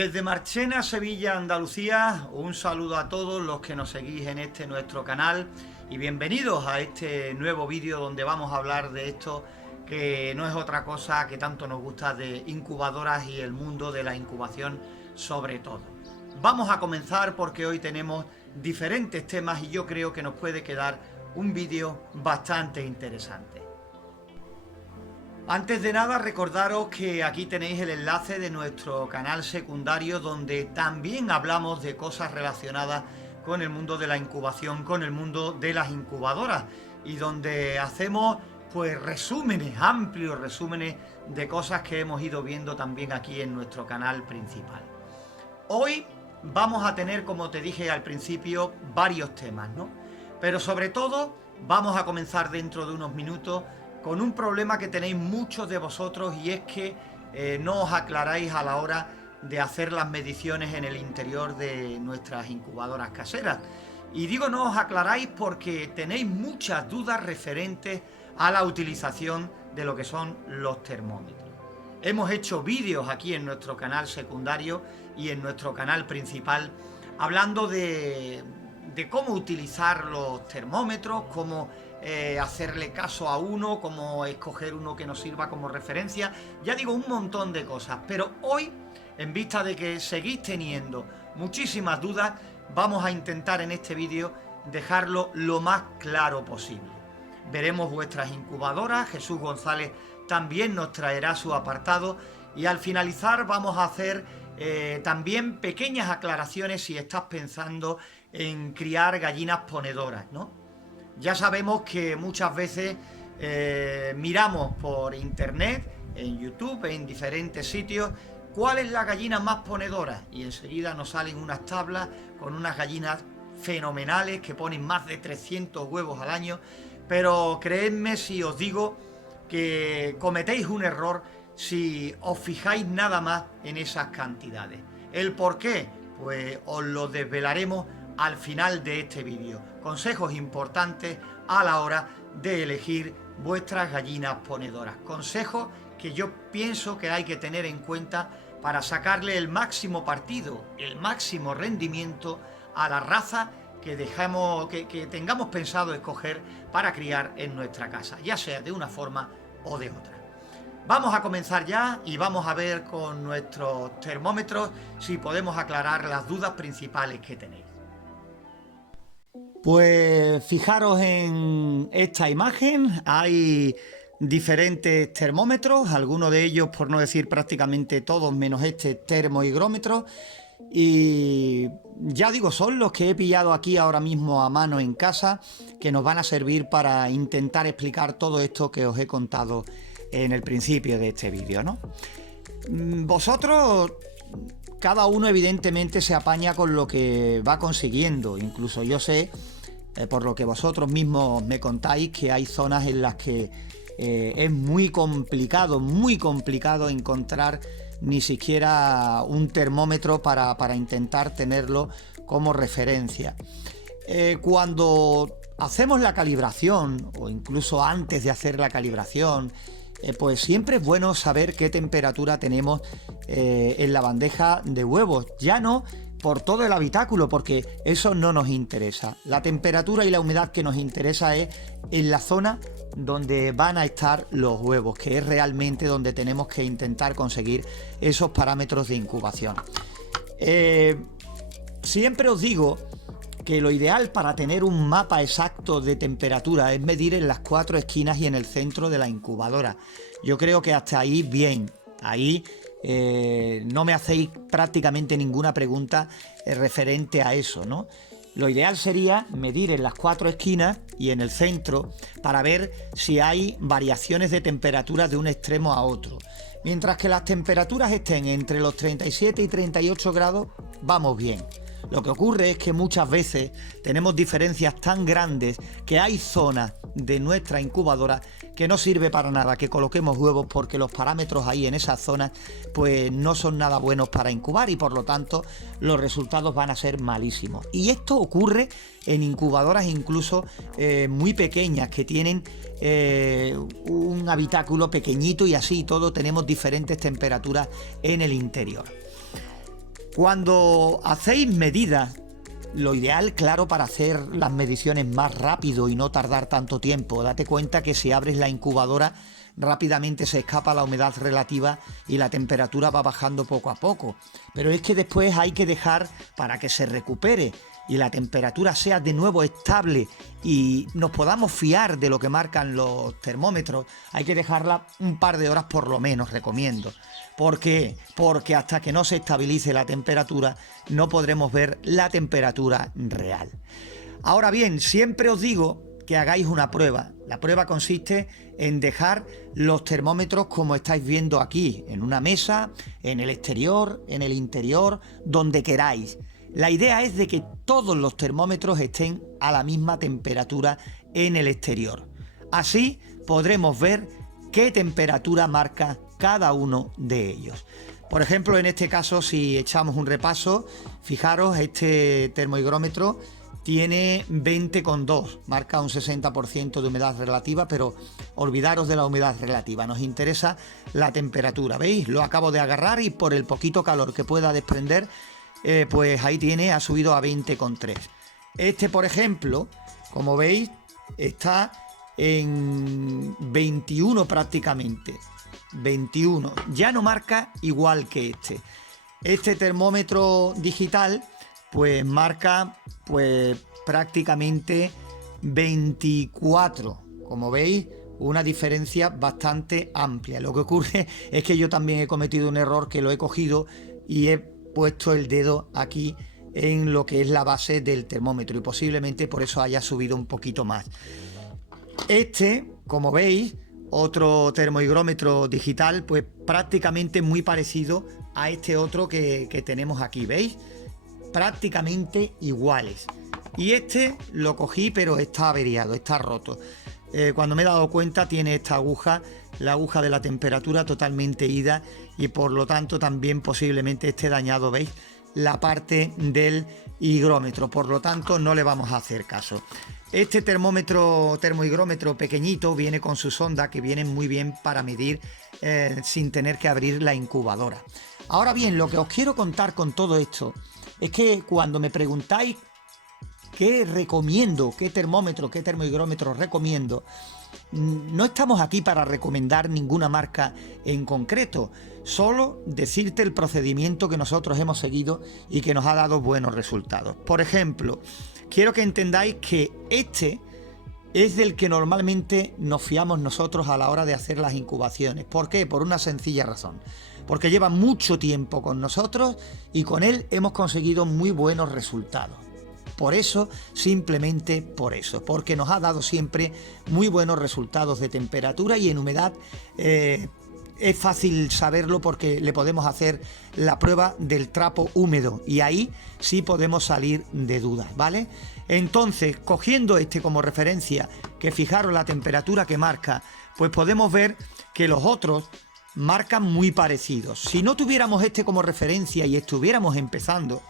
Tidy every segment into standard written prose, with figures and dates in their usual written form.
Desde Marchena, Sevilla, Andalucía, un saludo a todos los que nos seguís en este nuestro canal y bienvenidos a este nuevo vídeo donde vamos a hablar de esto que no es otra cosa que tanto nos gusta, de incubadoras y el mundo de la incubación sobre todo. Vamos a comenzar porque hoy tenemos diferentes temas y yo creo que nos puede quedar un vídeo bastante interesante. Antes de nada, recordaros que aquí tenéis el enlace de nuestro canal secundario donde también hablamos de cosas relacionadas con el mundo de la incubación, con el mundo de las incubadoras y donde hacemos pues resúmenes, amplios resúmenes de cosas que hemos ido viendo también aquí en nuestro canal principal. Hoy vamos a tener, como te dije al principio, varios temas, ¿no? Pero sobre todo vamos a comenzar dentro de unos minutos con un problema que tenéis muchos de vosotros y es que no os aclaráis a la hora de hacer las mediciones en el interior de nuestras incubadoras caseras. Y digo no os aclaráis porque tenéis muchas dudas referentes a la utilización de lo que son los termómetros. Hemos hecho vídeos aquí en nuestro canal secundario y en nuestro canal principal hablando de cómo utilizar los termómetros, cómo hacerle caso a uno, cómo escoger uno que nos sirva como referencia. Ya digo, un montón de cosas, pero hoy, en vista de que seguís teniendo muchísimas dudas, vamos a intentar en este vídeo dejarlo lo más claro posible. Veremos vuestras incubadoras, Jesús González también nos traerá su apartado y al finalizar vamos a hacer también pequeñas aclaraciones si estás pensando en criar gallinas ponedoras, ¿no? Ya sabemos que muchas veces miramos por internet, en YouTube, en diferentes sitios, cuál es la gallina más ponedora y enseguida nos salen unas tablas con unas gallinas fenomenales que ponen más de 300 huevos al año, pero creedme si os digo que cometéis un error si os fijáis nada más en esas cantidades. ¿El por qué? Pues os lo desvelaremos al final de este vídeo. Consejos importantes a la hora de elegir vuestras gallinas ponedoras. Consejos que yo pienso que hay que tener en cuenta para sacarle el máximo partido, el máximo rendimiento a la raza que tengamos pensado escoger para criar en nuestra casa, ya sea de una forma o de otra. Vamos a comenzar ya y vamos a ver con nuestros termómetros si podemos aclarar las dudas principales que tenéis. Pues fijaros en esta imagen, hay diferentes termómetros, algunos de ellos, por no decir prácticamente todos, menos este termohigrómetro, y ya digo, son los que he pillado aquí ahora mismo a mano en casa, que nos van a servir para intentar explicar todo esto que os he contado en el principio de este vídeo, ¿no? Vosotros, cada uno evidentemente se apaña con lo que va consiguiendo, incluso yo sé, por lo que vosotros mismos me contáis, que hay zonas en las que es muy complicado encontrar ni siquiera un termómetro para intentar tenerlo como referencia. Cuando hacemos la calibración, o incluso antes de hacer la calibración, pues siempre es bueno saber qué temperatura tenemos en la bandeja de huevos, ya no por todo el habitáculo, porque eso no nos interesa. La temperatura y la humedad que nos interesa es en la zona donde van a estar los huevos, que es realmente donde tenemos que intentar conseguir esos parámetros de incubación. Siempre os digo que lo ideal para tener un mapa exacto de temperatura es medir en las 4 esquinas y en el centro de la incubadora. Yo creo que hasta ahí bien, ahí no me hacéis prácticamente ninguna pregunta referente a eso, ¿no? Lo ideal sería medir en las 4 esquinas y en el centro para ver si hay variaciones de temperatura de un extremo a otro. Mientras que las temperaturas estén entre los 37 y 38 grados, vamos bien. Lo que ocurre es que muchas veces tenemos diferencias tan grandes que hay zonas de nuestra incubadora que no sirve para nada que coloquemos huevos porque los parámetros ahí en esas zonas pues no son nada buenos para incubar y por lo tanto los resultados van a ser malísimos. Y esto ocurre en incubadoras incluso muy pequeñas que tienen un habitáculo pequeñito y así todo tenemos diferentes temperaturas en el interior. Cuando hacéis medidas, lo ideal, claro, para hacer las mediciones más rápido y no tardar tanto tiempo, date cuenta que si abres la incubadora rápidamente se escapa la humedad relativa y la temperatura va bajando poco a poco. Pero es que después hay que dejar para que se recupere y la temperatura sea de nuevo estable y nos podamos fiar de lo que marcan los termómetros, hay que dejarla un par de horas por lo menos, recomiendo. ¿Por qué? Porque hasta que no se estabilice la temperatura no podremos ver la temperatura real. Ahora bien, siempre os digo que hagáis una prueba. La prueba consiste en dejar los termómetros como estáis viendo aquí, en una mesa, en el exterior, en el interior, donde queráis. La idea es de que todos los termómetros estén a la misma temperatura en el exterior. Así podremos ver qué temperatura marca cada uno de ellos. Por ejemplo, en este caso, si echamos un repaso, fijaros, este termohigrómetro tiene 20,2, marca un 60% de humedad relativa, pero olvidaros de la humedad relativa, nos interesa la temperatura, ¿veis? Lo acabo de agarrar y por el poquito calor que pueda desprender, pues ahí tiene, ha subido a 20,3. Este, por ejemplo, como veis, está en 21 prácticamente, 21, ya no marca igual que este. Este termómetro digital pues marca pues prácticamente 24, como veis, una diferencia bastante amplia. Lo que ocurre es que yo también he cometido un error, que lo he cogido y he puesto el dedo aquí en lo que es la base del termómetro y posiblemente por eso haya subido un poquito más. Este, como veis, otro termohigrómetro digital, pues prácticamente muy parecido a este otro que tenemos aquí, ¿veis? Prácticamente iguales. Y este lo cogí, pero está averiado, está roto. Cuando me he dado cuenta, tiene esta aguja, la aguja de la temperatura totalmente ida y por lo tanto también posiblemente esté dañado, ¿veis? La parte del higrómetro, por lo tanto no le vamos a hacer caso. Este termohigrómetro pequeñito viene con su sonda, que viene muy bien para medir sin tener que abrir la incubadora. Ahora bien, lo que os quiero contar con todo esto es que cuando me preguntáis qué recomiendo, qué termómetro, qué termohigrómetro recomiendo, no estamos aquí para recomendar ninguna marca en concreto, solo decirte el procedimiento que nosotros hemos seguido y que nos ha dado buenos resultados. Por ejemplo, quiero que entendáis que este es del que normalmente nos fiamos nosotros a la hora de hacer las incubaciones. ¿Por qué? Por una sencilla razón. Porque lleva mucho tiempo con nosotros y con él hemos conseguido muy buenos resultados. Por eso, simplemente por eso, porque nos ha dado siempre muy buenos resultados de temperatura y en humedad. Es fácil saberlo porque le podemos hacer la prueba del trapo húmedo y ahí sí podemos salir de dudas, ¿vale? Entonces, cogiendo este como referencia, que fijaros la temperatura que marca, pues podemos ver que los otros marcan muy parecidos. Si no tuviéramos este como referencia y estuviéramos empezando,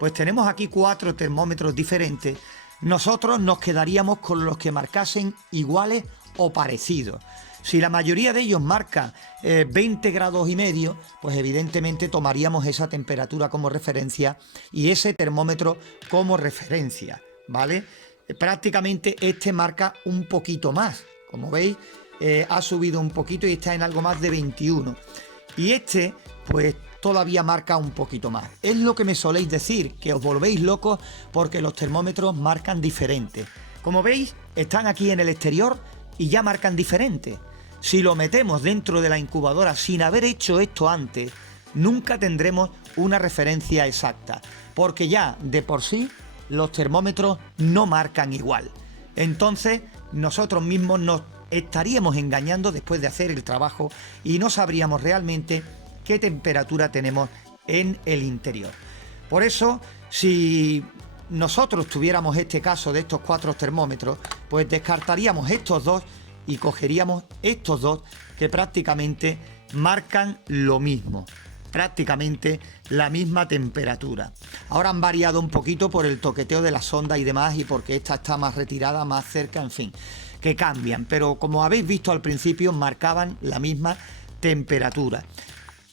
pues tenemos aquí 4 termómetros diferentes, nosotros nos quedaríamos con los que marcasen iguales o parecidos. Si la mayoría de ellos marca 20 grados y medio, pues evidentemente tomaríamos esa temperatura como referencia y ese termómetro como referencia, ¿vale? Prácticamente este marca un poquito más, como veis, ha subido un poquito y está en algo más de 21. Y este, pues todavía marca un poquito más. Es lo que me soléis decir, que os volvéis locos porque los termómetros marcan diferente. Como veis, están aquí en el exterior y ya marcan diferente. Si lo metemos dentro de la incubadora sin haber hecho esto antes, nunca tendremos una referencia exacta, porque ya de por sí los termómetros no marcan igual. Entonces nosotros mismos nos estaríamos engañando después de hacer el trabajo y no sabríamos realmente qué temperatura tenemos en el interior. Por eso, si nosotros tuviéramos este caso de estos 4 termómetros, pues descartaríamos estos dos y cogeríamos estos dos que prácticamente marcan lo mismo, prácticamente la misma temperatura. Ahora han variado un poquito por el toqueteo de la sonda y demás y porque esta está más retirada, más cerca, en fin, que cambian, pero como habéis visto al principio marcaban la misma temperatura.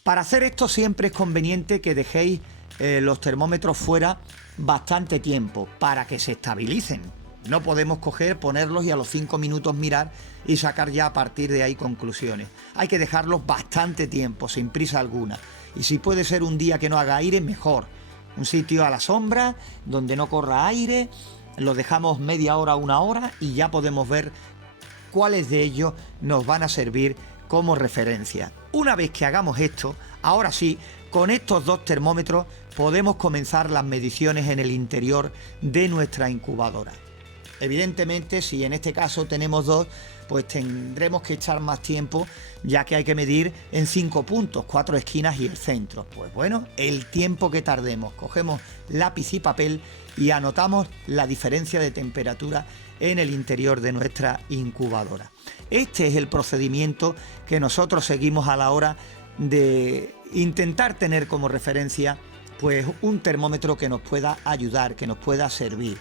Para hacer esto siempre es conveniente que dejéis los termómetros fuera bastante tiempo para que se estabilicen. No podemos ponerlos y a los 5 minutos mirar y sacar ya a partir de ahí conclusiones. Hay que dejarlos bastante tiempo, sin prisa alguna. Y si puede ser un día que no haga aire, mejor. Un sitio a la sombra, donde no corra aire, lo dejamos media hora, una hora y ya podemos ver cuáles de ellos nos van a servir como referencia. Una vez que hagamos esto, ahora sí, con estos 2 termómetros podemos comenzar las mediciones en el interior de nuestra incubadora. Evidentemente, si en este caso tenemos 2, pues tendremos que echar más tiempo, ya que hay que medir en 5 puntos, 4 esquinas y el centro. Pues bueno, el tiempo que tardemos, cogemos lápiz y papel y anotamos la diferencia de temperatura en el interior de nuestra incubadora. Este es el procedimiento que nosotros seguimos a la hora de intentar tener como referencia pues un termómetro que nos pueda ayudar, que nos pueda servir.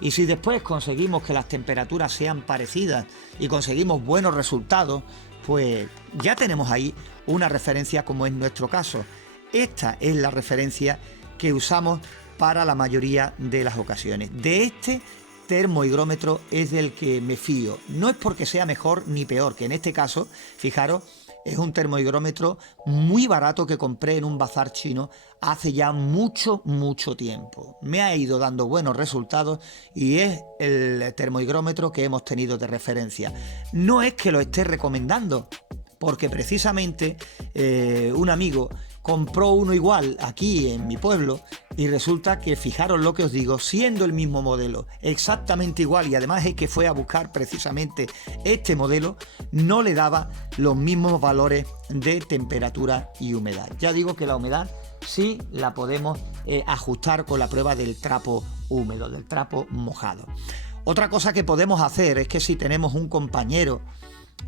Y si después conseguimos que las temperaturas sean parecidas y conseguimos buenos resultados, pues ya tenemos ahí una referencia como es nuestro caso. Esta es la referencia que usamos para la mayoría de las ocasiones. De este termohigrómetro es del que me fío. No es porque sea mejor ni peor, que en este caso, fijaros, es un termohigrómetro muy barato que compré en un bazar chino hace ya mucho tiempo. Me ha ido dando buenos resultados y es el termohigrómetro que hemos tenido de referencia. No es que lo esté recomendando, porque precisamente un amigo compró uno igual aquí en mi pueblo y resulta que, fijaros lo que os digo, siendo el mismo modelo, exactamente igual, y además es que fue a buscar precisamente este modelo, no le daba los mismos valores de temperatura y humedad. Ya digo que la humedad sí la podemos ajustar con la prueba del trapo húmedo, del trapo mojado. Otra cosa que podemos hacer es que si tenemos un compañero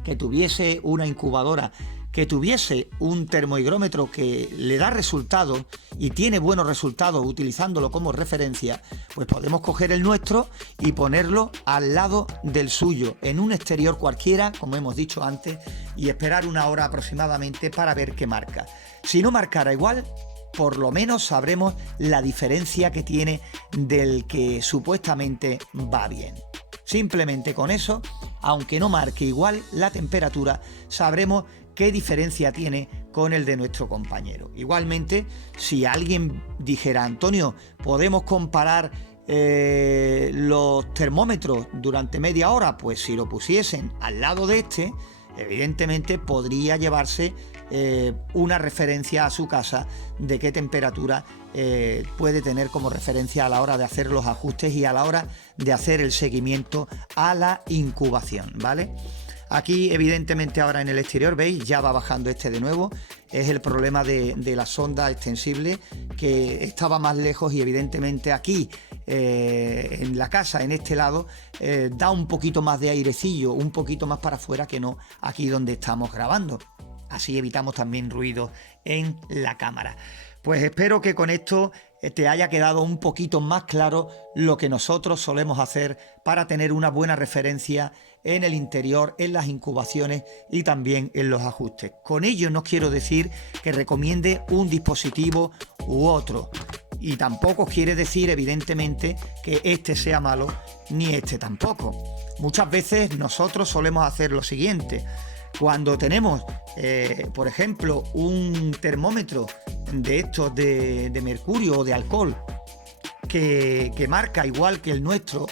que tuviese una incubadora, que tuviese un termohigrómetro que le da resultados y tiene buenos resultados utilizándolo como referencia, pues podemos coger el nuestro y ponerlo al lado del suyo, en un exterior cualquiera, como hemos dicho antes, y esperar una hora aproximadamente para ver qué marca. Si no marcara igual, por lo menos sabremos la diferencia que tiene del que supuestamente va bien. Simplemente con eso, aunque no marque igual la temperatura, sabremos qué diferencia tiene con el de nuestro compañero. Igualmente, si alguien dijera, Antonio, podemos comparar los termómetros durante media hora, pues si lo pusiesen al lado de este, evidentemente podría llevarse una referencia a su casa de qué temperatura puede tener como referencia a la hora de hacer los ajustes y a la hora de hacer el seguimiento a la incubación, ¿vale? Aquí evidentemente ahora en el exterior, veis, ya va bajando este de nuevo. Es el problema de la sonda extensible, que estaba más lejos y evidentemente aquí en la casa, en este lado, da un poquito más de airecillo, un poquito más para afuera que no aquí donde estamos grabando. Así evitamos también ruido en la cámara. Pues espero que con esto te haya quedado un poquito más claro lo que nosotros solemos hacer para tener una buena referencia en el interior, en las incubaciones y también en los ajustes. Con ello no quiero decir que recomiende un dispositivo u otro. Y tampoco quiere decir, evidentemente, que este sea malo ni este tampoco. Muchas veces nosotros solemos hacer lo siguiente. Cuando tenemos, por ejemplo, un termómetro de estos de mercurio o de alcohol que marca igual que el nuestro,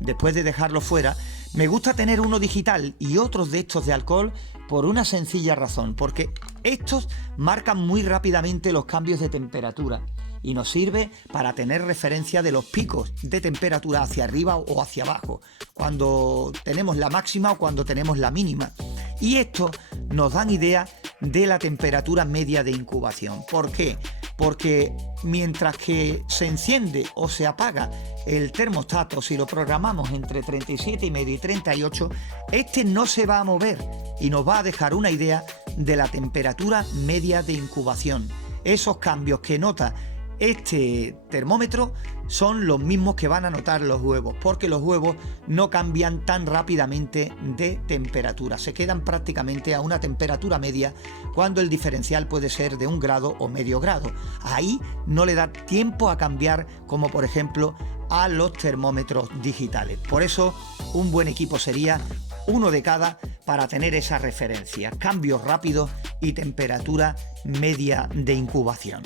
después de dejarlo fuera, me gusta tener uno digital y otros de estos de alcohol por una sencilla razón, porque estos marcan muy rápidamente los cambios de temperatura y nos sirve para tener referencia de los picos de temperatura hacia arriba o hacia abajo, cuando tenemos la máxima o cuando tenemos la mínima. Y esto nos dan idea de la temperatura media de incubación. ¿Por qué? Porque mientras que se enciende o se apaga el termostato, si lo programamos entre 37,5 y 38, este no se va a mover y nos va a dejar una idea de la temperatura media de incubación. Esos cambios que nota este termómetro son los mismos que van a notar los huevos, porque los huevos no cambian tan rápidamente de temperatura, se quedan prácticamente a una temperatura media cuando el diferencial puede ser de 1 grado o medio grado. Ahí no le da tiempo a cambiar, como por ejemplo a los termómetros digitales. Por eso un buen equipo sería uno de cada para tener esa referencia, cambios rápidos y temperatura media de incubación.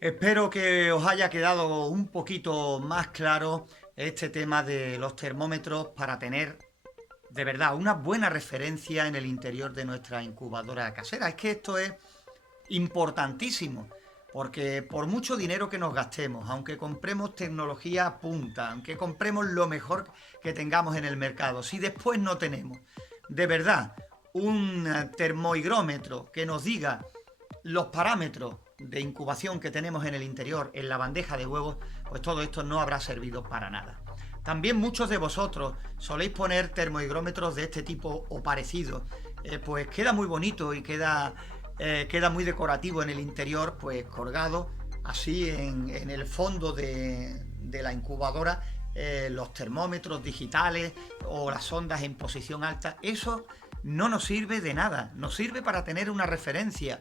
Espero que os haya quedado un poquito más claro este tema de los termómetros para tener de verdad una buena referencia en el interior de nuestra incubadora casera. Es que esto es importantísimo, porque por mucho dinero que nos gastemos, aunque compremos tecnología punta, aunque compremos lo mejor que tengamos en el mercado, si después no tenemos de verdad un termohigrómetro que nos diga los parámetros de incubación que tenemos en el interior, en la bandeja de huevos, pues todo esto no habrá servido para nada. También muchos de vosotros soléis poner termohigrómetros de este tipo o parecidos, pues queda muy bonito y queda muy decorativo en el interior, pues colgado así en el fondo de la incubadora, los termómetros digitales o las ondas en posición alta. Eso no nos sirve de nada, nos sirve para tener una referencia.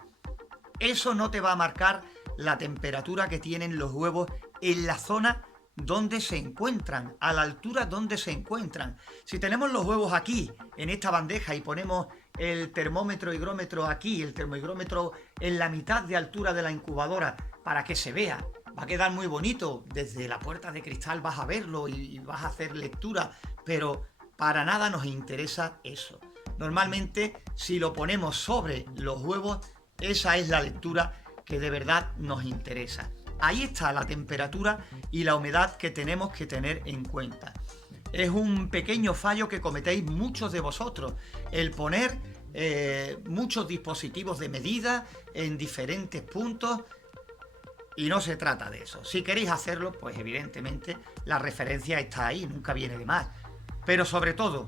Eso no te va a marcar la temperatura que tienen los huevos en la zona donde se encuentran, a la altura donde se encuentran. Si tenemos los huevos aquí, en esta bandeja, y ponemos el termómetro higrómetro aquí, el termohigrómetro en la mitad de altura de la incubadora, para que se vea, va a quedar muy bonito. Desde la puerta de cristal vas a verlo y vas a hacer lectura, pero para nada nos interesa eso. Normalmente, si lo ponemos sobre los huevos, esa es la lectura que de verdad nos interesa. Ahí está la temperatura y la humedad que tenemos que tener en cuenta. Es un pequeño fallo que cometéis muchos de vosotros, el poner muchos dispositivos de medida en diferentes puntos, y no se trata de eso. Si queréis hacerlo, pues evidentemente la referencia está ahí, nunca viene de más. Pero sobre todo,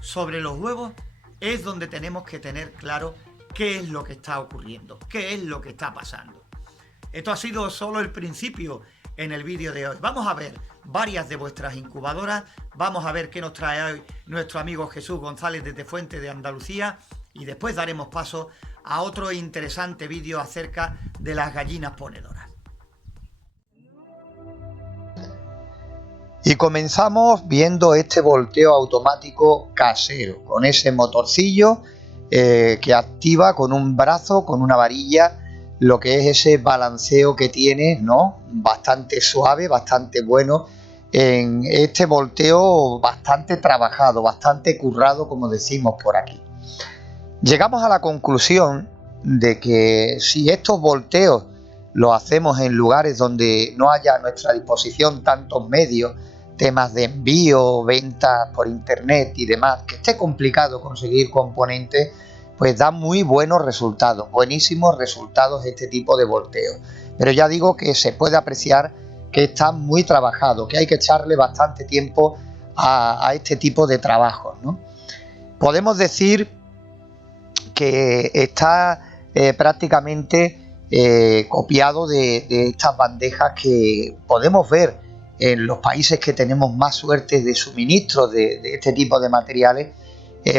sobre los huevos es donde tenemos que tener claro qué es lo que está ocurriendo, qué es lo que está pasando. Esto ha sido solo el principio en el vídeo de hoy. Vamos a ver varias de vuestras incubadoras, vamos a ver qué nos trae hoy nuestro amigo Jesús González desde Fuente de Andalucía, y después daremos paso a otro interesante vídeo acerca de las gallinas ponedoras. Y comenzamos viendo este volteo automático casero, con ese motorcillo que activa con un brazo, con una varilla, lo que es ese balanceo que tiene, ¿no? Bastante suave, bastante bueno, en este volteo bastante trabajado, bastante currado, como decimos por aquí. Llegamos a la conclusión de que si estos volteos los hacemos en lugares donde no haya a nuestra disposición tantos medios, temas de envío, ventas por internet y demás, que esté complicado conseguir componentes, pues da muy buenos resultados, buenísimos resultados este tipo de volteo. Pero ya digo que se puede apreciar que está muy trabajado, que hay que echarle bastante tiempo a este tipo de trabajos, ¿no? Podemos decir que está prácticamente copiado de estas bandejas que podemos ver en los países que tenemos más suerte de suministro de este tipo de materiales.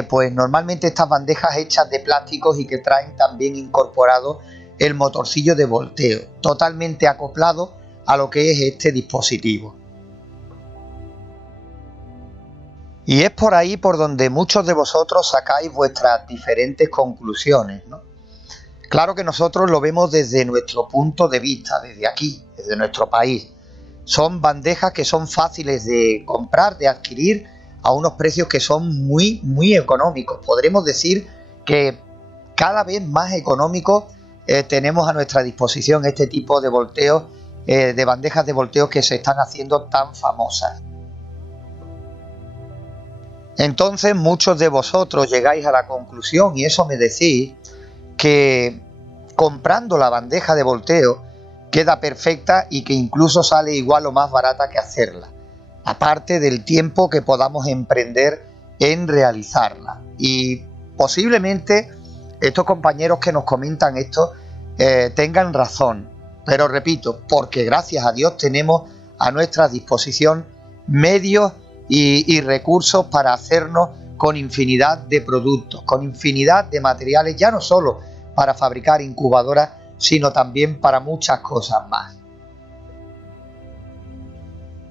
Pues normalmente estas bandejas hechas de plásticos y que traen también incorporado el motorcillo de volteo, totalmente acoplado a lo que es este dispositivo. Y es por ahí por donde muchos de vosotros sacáis vuestras diferentes conclusiones, ¿no? Claro que nosotros lo vemos desde nuestro punto de vista, desde aquí, desde nuestro país. Son bandejas que son fáciles de comprar, de adquirir, a unos precios que son muy económicos. Podremos decir que cada vez más económicos tenemos a nuestra disposición este tipo de volteos, de bandejas de volteo que se están haciendo tan famosas. Entonces muchos de vosotros llegáis a la conclusión, y eso me decís, que comprando la bandeja de volteo queda perfecta y que incluso sale igual o más barata que hacerla, aparte del tiempo que podamos emprender en realizarla. Y posiblemente estos compañeros que nos comentan esto tengan razón. Pero repito, porque gracias a Dios tenemos a nuestra disposición medios y recursos para hacernos con infinidad de productos, con infinidad de materiales, ya no solo para fabricar incubadoras, sino también para muchas cosas más.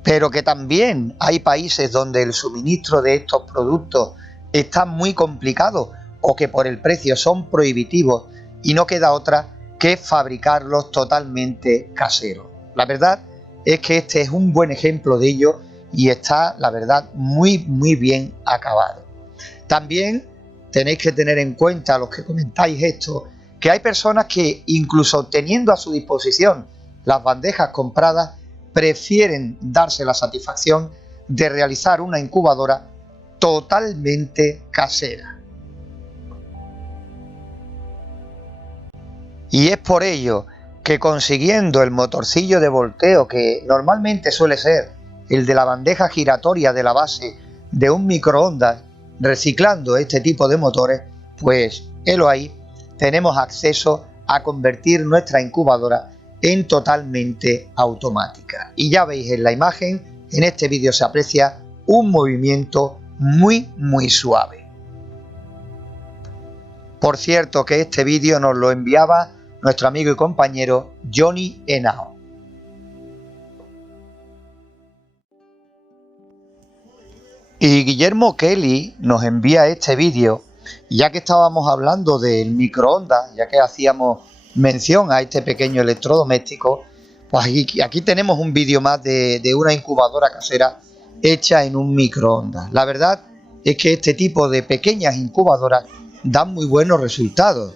Pero que también hay países donde el suministro de estos productos está muy complicado o que por el precio son prohibitivos y no queda otra que fabricarlos totalmente caseros. La verdad es que este es un buen ejemplo de ello y está, la verdad, muy bien acabado. También tenéis que tener en cuenta, los que comentáis esto, que hay personas que incluso teniendo a su disposición las bandejas compradas, prefieren darse la satisfacción de realizar una incubadora totalmente casera. Y es por ello que consiguiendo el motorcillo de volteo, que normalmente suele ser el de la bandeja giratoria de la base de un microondas, reciclando este tipo de motores, pues helo ahí, tenemos acceso a convertir nuestra incubadora en totalmente automática. Y ya veis en la imagen, en este vídeo se aprecia un movimiento muy suave. Por cierto que este vídeo nos lo enviaba nuestro amigo y compañero Johnny Henao. Y Guillermo Kelly nos envía este vídeo, ya que estábamos hablando del microondas, ya que hacíamos mención a este pequeño electrodoméstico, pues aquí tenemos un vídeo más de una incubadora casera hecha en un microondas. La verdad es que este tipo de pequeñas incubadoras dan muy buenos resultados.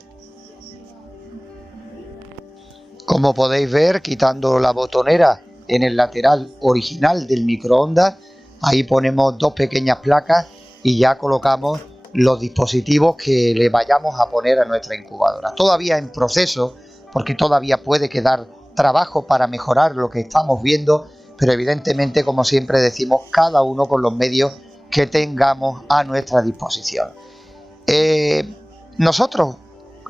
Como podéis ver, quitando la botonera en el lateral original del microondas, ahí ponemos dos pequeñas placas y ya colocamos los dispositivos que le vayamos a poner a nuestra incubadora. Todavía en proceso, porque todavía puede quedar trabajo para mejorar lo que estamos viendo, pero evidentemente, como siempre decimos, cada uno con los medios que tengamos a nuestra disposición. Nosotros,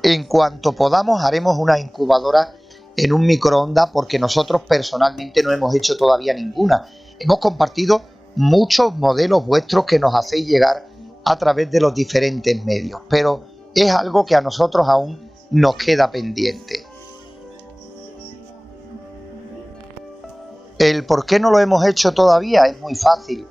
en cuanto podamos, haremos una incubadora en un microondas, porque nosotros personalmente no hemos hecho todavía ninguna. Hemos compartido muchos modelos vuestros que nos hacéis llegar a través de los diferentes medios, pero es algo que a nosotros aún nos queda pendiente. El por qué no lo hemos hecho todavía es muy fácil.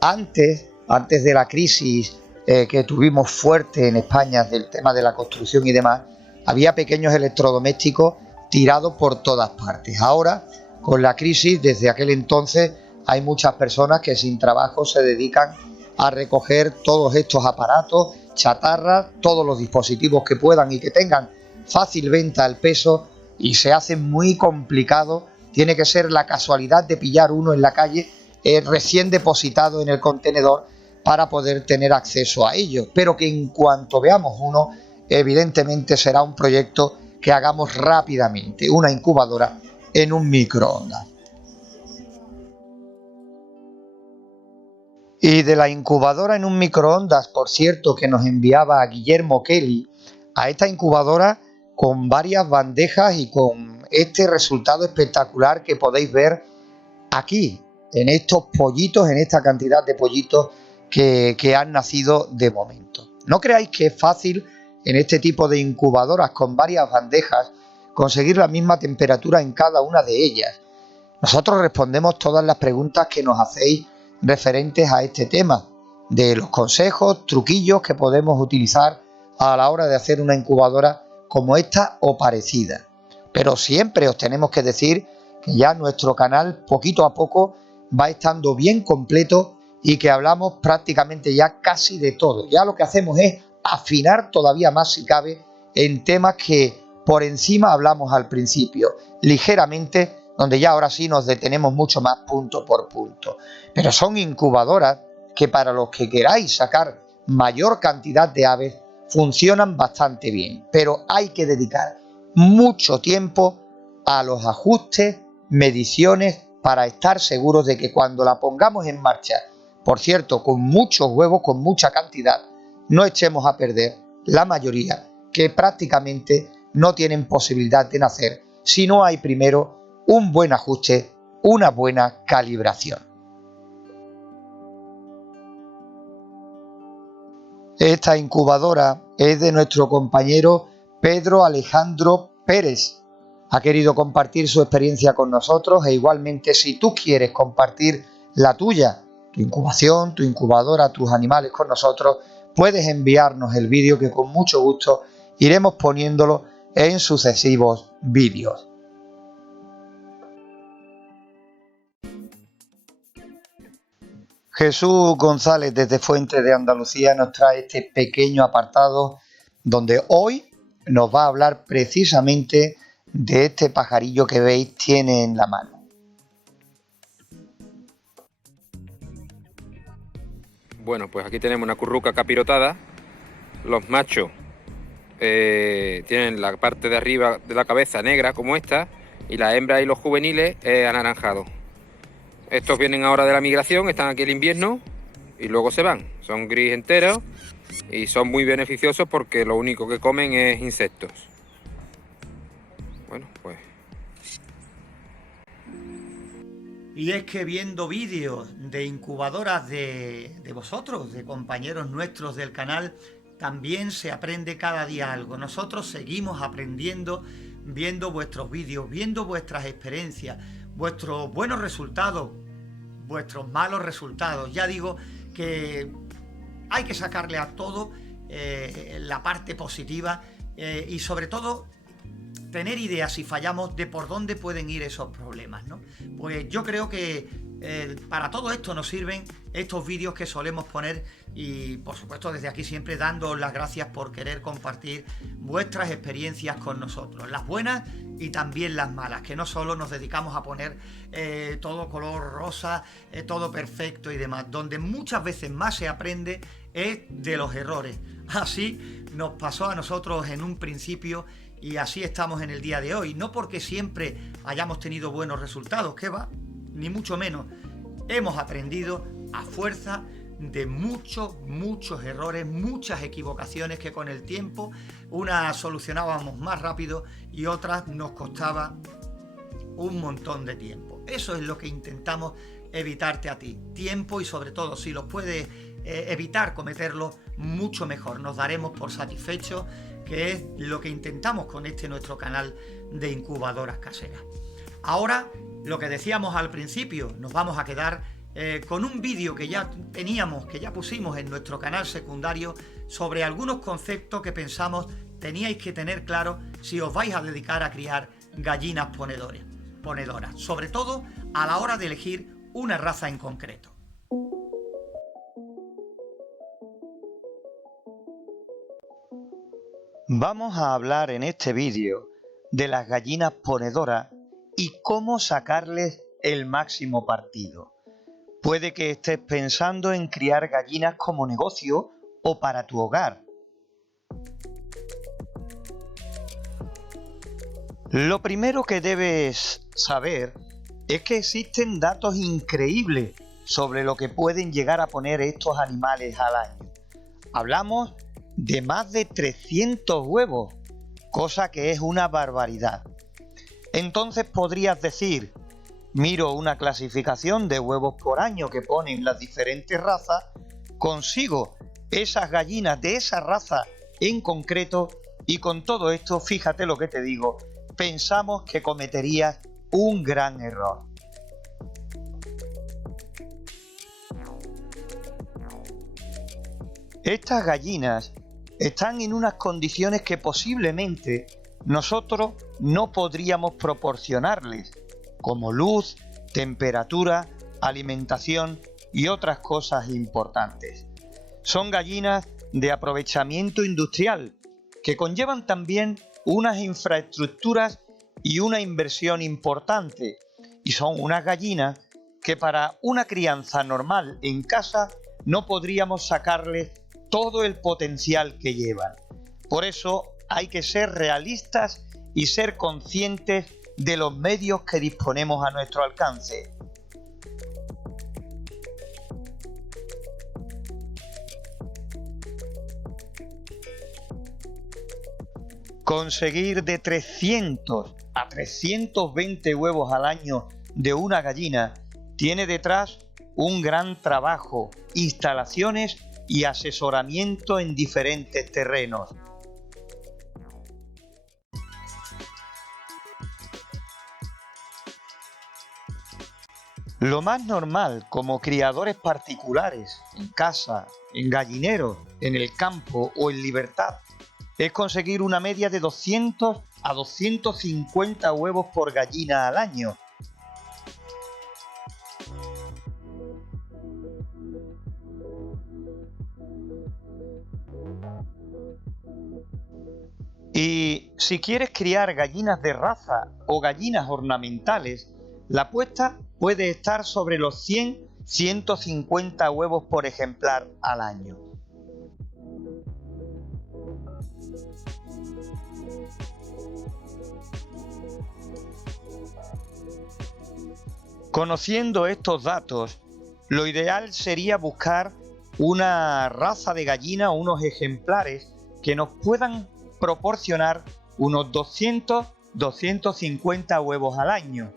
Antes de la crisis que tuvimos fuerte en España del tema de la construcción y demás, había pequeños electrodomésticos tirados por todas partes. Ahora, con la crisis, desde aquel entonces, hay muchas personas que sin trabajo se dedican a recoger todos estos aparatos, chatarras, todos los dispositivos que puedan y que tengan fácil venta al peso, y se hace muy complicado. Tiene que ser la casualidad de pillar uno en la calle recién depositado en el contenedor para poder tener acceso a ello, pero que en cuanto veamos uno, evidentemente será un proyecto que hagamos rápidamente, una incubadora en un microondas. Y de la incubadora en un microondas, por cierto, que nos enviaba a Guillermo Kelly, a esta incubadora con varias bandejas y con este resultado espectacular que podéis ver aquí, en estos pollitos, en esta cantidad de pollitos que han nacido de momento. No creáis que es fácil en este tipo de incubadoras con varias bandejas conseguir la misma temperatura en cada una de ellas. Nosotros respondemos todas las preguntas que nos hacéis referentes a este tema, de los consejos, truquillos que podemos utilizar a la hora de hacer una incubadora como esta o parecida. Pero siempre os tenemos que decir que ya nuestro canal poquito a poco va estando bien completo y que hablamos prácticamente ya casi de todo. Ya lo que hacemos es afinar todavía más, si cabe, en temas que por encima hablamos al principio, ligeramente, donde ya ahora sí nos detenemos mucho más punto por punto. Pero son incubadoras que para los que queráis sacar mayor cantidad de aves funcionan bastante bien, pero hay que dedicar mucho tiempo a los ajustes, mediciones, para estar seguros de que cuando la pongamos en marcha, por cierto, con muchos huevos, con mucha cantidad, no echemos a perder la mayoría, que prácticamente no tienen posibilidad de nacer si no hay primero un buen ajuste, una buena calibración. Esta incubadora es de nuestro compañero Pedro Alejandro Pérez. Ha querido compartir su experiencia con nosotros e igualmente si tú quieres compartir la tuya, tu incubación, tu incubadora, tus animales con nosotros, puedes enviarnos el vídeo que con mucho gusto iremos poniéndolo en sucesivos vídeos. Jesús González desde Fuente de Andalucía nos trae este pequeño apartado donde hoy nos va a hablar precisamente de este pajarillo que veis tiene en la mano. Bueno, pues aquí tenemos una curruca capirotada. Los machos tienen la parte de arriba de la cabeza negra como esta y la hembra y los juveniles anaranjados. Estos vienen ahora de la migración, están aquí el invierno y luego se van. Son gris enteros y son muy beneficiosos porque lo único que comen es insectos. Bueno, pues... Y es que viendo vídeos de incubadoras de vosotros, de compañeros nuestros del canal, también se aprende cada día algo. Nosotros seguimos aprendiendo viendo vuestros vídeos, viendo vuestras experiencias, vuestros buenos resultados, vuestros malos resultados. Ya digo que hay que sacarle a todo la parte positiva y sobre todo tener ideas si fallamos de por dónde pueden ir esos problemas, ¿no? Pues yo creo que para todo esto nos sirven estos vídeos que solemos poner y por supuesto desde aquí siempre dando las gracias por querer compartir vuestras experiencias con nosotros, las buenas y también las malas, que no solo nos dedicamos a poner todo color rosa, todo perfecto y demás, donde muchas veces más se aprende es de los errores. Así nos pasó a nosotros en un principio y así estamos en el día de hoy, no porque siempre hayamos tenido buenos resultados, que va, ni mucho menos. Hemos aprendido a fuerza de muchos errores, muchas equivocaciones que con el tiempo unas solucionábamos más rápido y otras nos costaba un montón de tiempo. Eso es lo que intentamos evitarte a ti, tiempo y sobre todo si los puedes evitar cometerlo, mucho mejor. Nos daremos por satisfechos, que es lo que intentamos con este nuestro canal de incubadoras caseras. Ahora, lo que decíamos al principio, nos vamos a quedar con un vídeo que ya teníamos, que ya pusimos en nuestro canal secundario sobre algunos conceptos que pensamos teníais que tener claro si os vais a dedicar a criar gallinas ponedoras, sobre todo a la hora de elegir una raza en concreto. Vamos a hablar en este vídeo de las gallinas ponedoras y cómo sacarles el máximo partido. Puede que estés pensando en criar gallinas como negocio o para tu hogar. Lo primero que debes saber es que existen datos increíbles sobre lo que pueden llegar a poner estos animales al año. Hablamos de más de 300 huevos, cosa que es una barbaridad. Entonces podrías decir, miro una clasificación de huevos por año que ponen las diferentes razas, consigo esas gallinas de esa raza en concreto y con todo esto, fíjate lo que te digo, pensamos que cometerías un gran error. Estas gallinas están en unas condiciones que posiblemente nosotros no podríamos proporcionarles, como luz, temperatura, alimentación y otras cosas importantes. Son gallinas de aprovechamiento industrial, que conllevan también unas infraestructuras y una inversión importante, y son unas gallinas que para una crianza normal en casa no podríamos sacarles todo el potencial que llevan. Por eso hay que ser realistas y ser conscientes de los medios que disponemos a nuestro alcance. Conseguir de 300 a 320 huevos al año de una gallina tiene detrás un gran trabajo, instalaciones y asesoramiento en diferentes terrenos. Lo más normal como criadores particulares, en casa, en gallineros, en el campo o en libertad, es conseguir una media de 200 a 250 huevos por gallina al año. Y si quieres criar gallinas de raza o gallinas ornamentales, la apuesta puede estar sobre los 100-150 huevos por ejemplar al año. Conociendo estos datos, lo ideal sería buscar una raza de gallina o unos ejemplares que nos puedan proporcionar unos 200-250 huevos al año,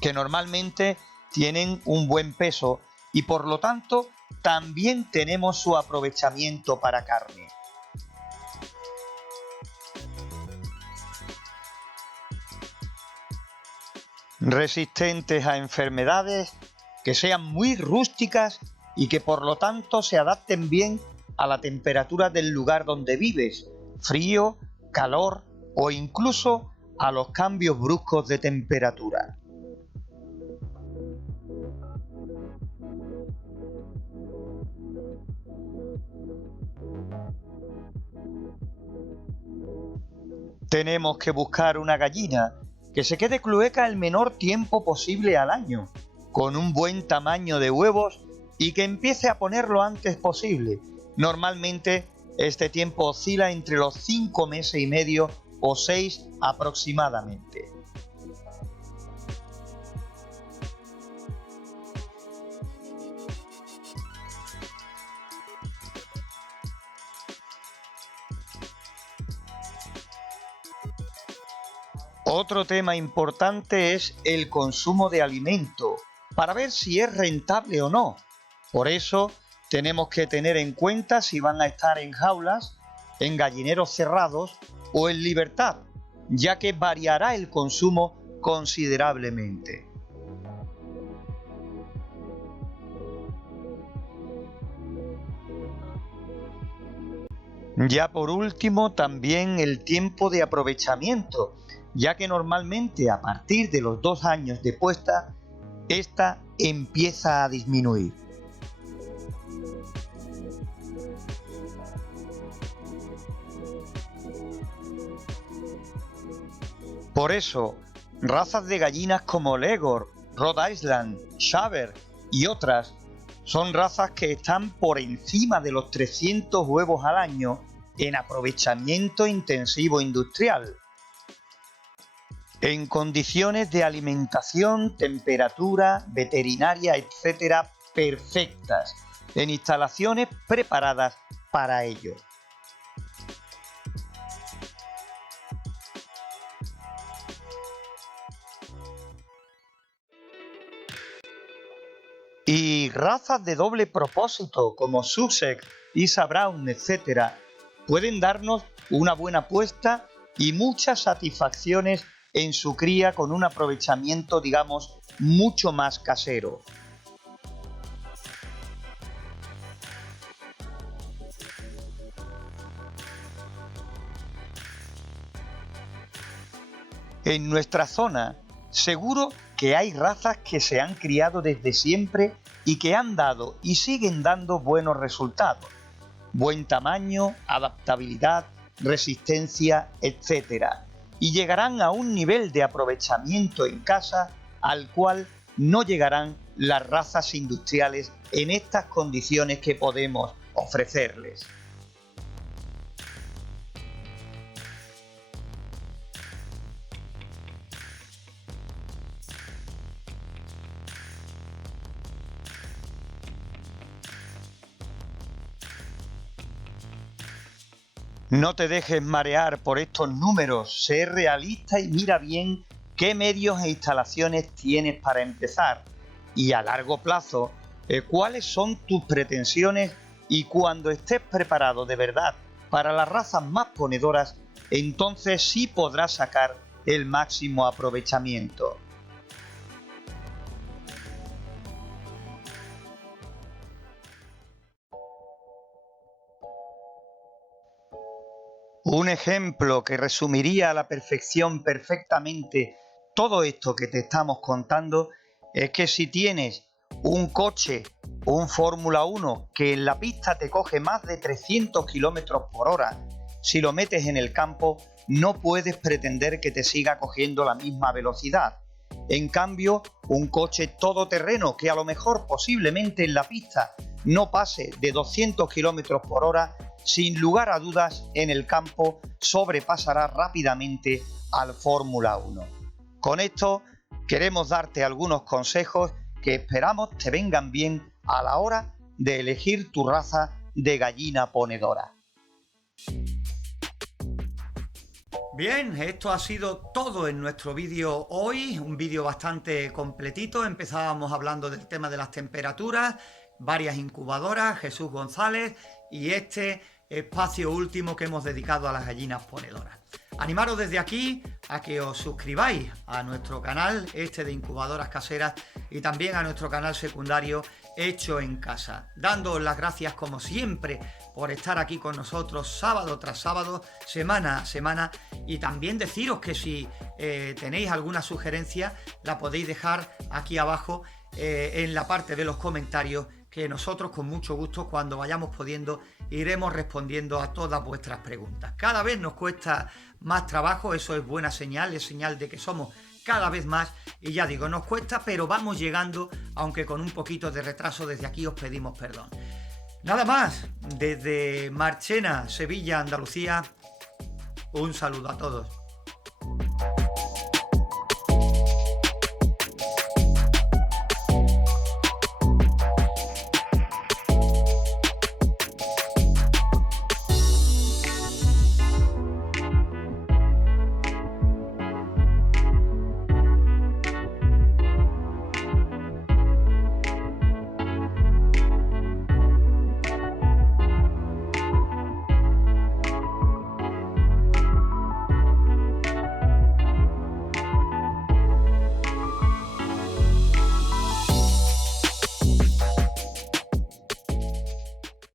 que normalmente tienen un buen peso y por lo tanto también tenemos su aprovechamiento para carne. Resistentes a enfermedades, que sean muy rústicas y que por lo tanto se adapten bien a la temperatura del lugar donde vives, frío, calor o incluso a los cambios bruscos de temperatura. Tenemos que buscar una gallina que se quede clueca el menor tiempo posible al año, con un buen tamaño de huevos y que empiece a poner lo antes posible. Normalmente este tiempo oscila entre los 5 meses y medio o 6 aproximadamente. Otro tema importante es el consumo de alimento, para ver si es rentable o no. Por eso tenemos que tener en cuenta si van a estar en jaulas, en gallineros cerrados o en libertad, ya que variará el consumo considerablemente. Ya por último, también el tiempo de aprovechamiento, ya que normalmente a partir de los 2 años de puesta, esta empieza a disminuir. Por eso, razas de gallinas como Leghorn, Rhode Island, Shaver y otras son razas que están por encima de los 300 huevos al año en aprovechamiento intensivo industrial, en condiciones de alimentación, temperatura, veterinaria, etcétera, perfectas, en instalaciones preparadas para ello. Y razas de doble propósito como Sussex, Isa Brown, etc. pueden darnos una buena puesta y muchas satisfacciones en su cría con un aprovechamiento, digamos, mucho más casero. En nuestra zona, seguro que hay razas que se han criado desde siempre y que han dado y siguen dando buenos resultados. Buen tamaño, adaptabilidad, resistencia, etc. Y llegarán a un nivel de aprovechamiento en casa al cual no llegarán las razas industriales en estas condiciones que podemos ofrecerles. No te dejes marear por estos números, sé realista y mira bien qué medios e instalaciones tienes para empezar y a largo plazo cuáles son tus pretensiones, y cuando estés preparado de verdad para las razas más ponedoras, entonces sí podrás sacar el máximo aprovechamiento. Un ejemplo que resumiría a la perfección perfectamente todo esto que te estamos contando es que si tienes un coche, un Fórmula 1 que en la pista te coge más de 300 km/h, si lo metes en el campo no puedes pretender que te siga cogiendo la misma velocidad. En cambio, un coche todoterreno que a lo mejor posiblemente en la pista no pase de 200 km/h, sin lugar a dudas en el campo sobrepasará rápidamente al Fórmula 1. Con esto queremos darte algunos consejos que esperamos te vengan bien a la hora de elegir tu raza de gallina ponedora. Bien, esto ha sido todo en nuestro vídeo hoy, un vídeo bastante completito. Empezábamos hablando del tema de las temperaturas, varias incubadoras, Jesús González y este espacio último que hemos dedicado a las gallinas ponedoras. Animaros desde aquí a que os suscribáis a nuestro canal de incubadoras caseras y también a nuestro canal secundario Hecho en Casa, dándoos las gracias como siempre por estar aquí con nosotros sábado tras sábado, semana a semana, y también deciros que si tenéis alguna sugerencia la podéis dejar aquí abajo en la parte de los comentarios, que nosotros con mucho gusto, cuando vayamos pudiendo, iremos respondiendo a todas vuestras preguntas. Cada vez nos cuesta más trabajo, eso es buena señal, es señal de que somos cada vez más, y ya digo, nos cuesta, pero vamos llegando, aunque con un poquito de retraso. Desde aquí os pedimos perdón. Nada más, desde Marchena, Sevilla, Andalucía, un saludo a todos.